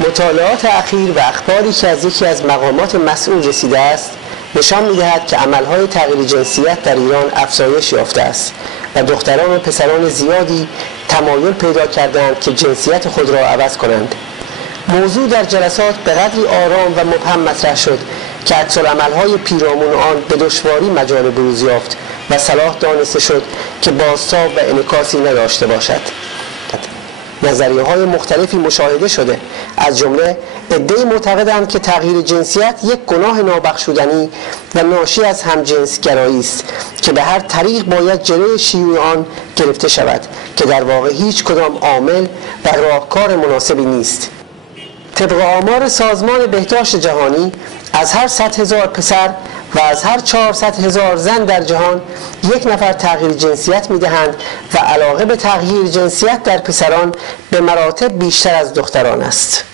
مطالعات اخیر و اخباری که از یکی از مقامات مسئول رسیده است نشان می‌دهد که عملهای تغییر جنسیت در ایران افزایش یافته است و دختران و پسران زیادی تمایل پیدا کردند که جنسیت خود را عوض کنند. موضوع در جلسات به قدری آرام و مبهم مطرح شد که عکس‌العمل‌های پیرامون آن به دشواری مجال بروز یافت و صلاح دانسته شد که بازتاب و انعکاسی نداشته باشد. نظریه‌های مختلفی مشاهده شده، از جمله عده‌ای معتقدند که تغییر جنسیت یک گناه نابخشودنی و ناشی از همجنسگرایی است که به هر طریق باید جلوی شیوع آن گرفته شود که در واقع هیچ کدام عامل و راهکار مناسبی نیست. طبق آمار سازمان بهداشت جهانی از هر 100,000 پسر و از هر 400,000 زن در جهان 1 نفر تغییر جنسیت می‌دهند و علاقه به تغییر جنسیت در پسران به مراتب بیشتر از دختران است.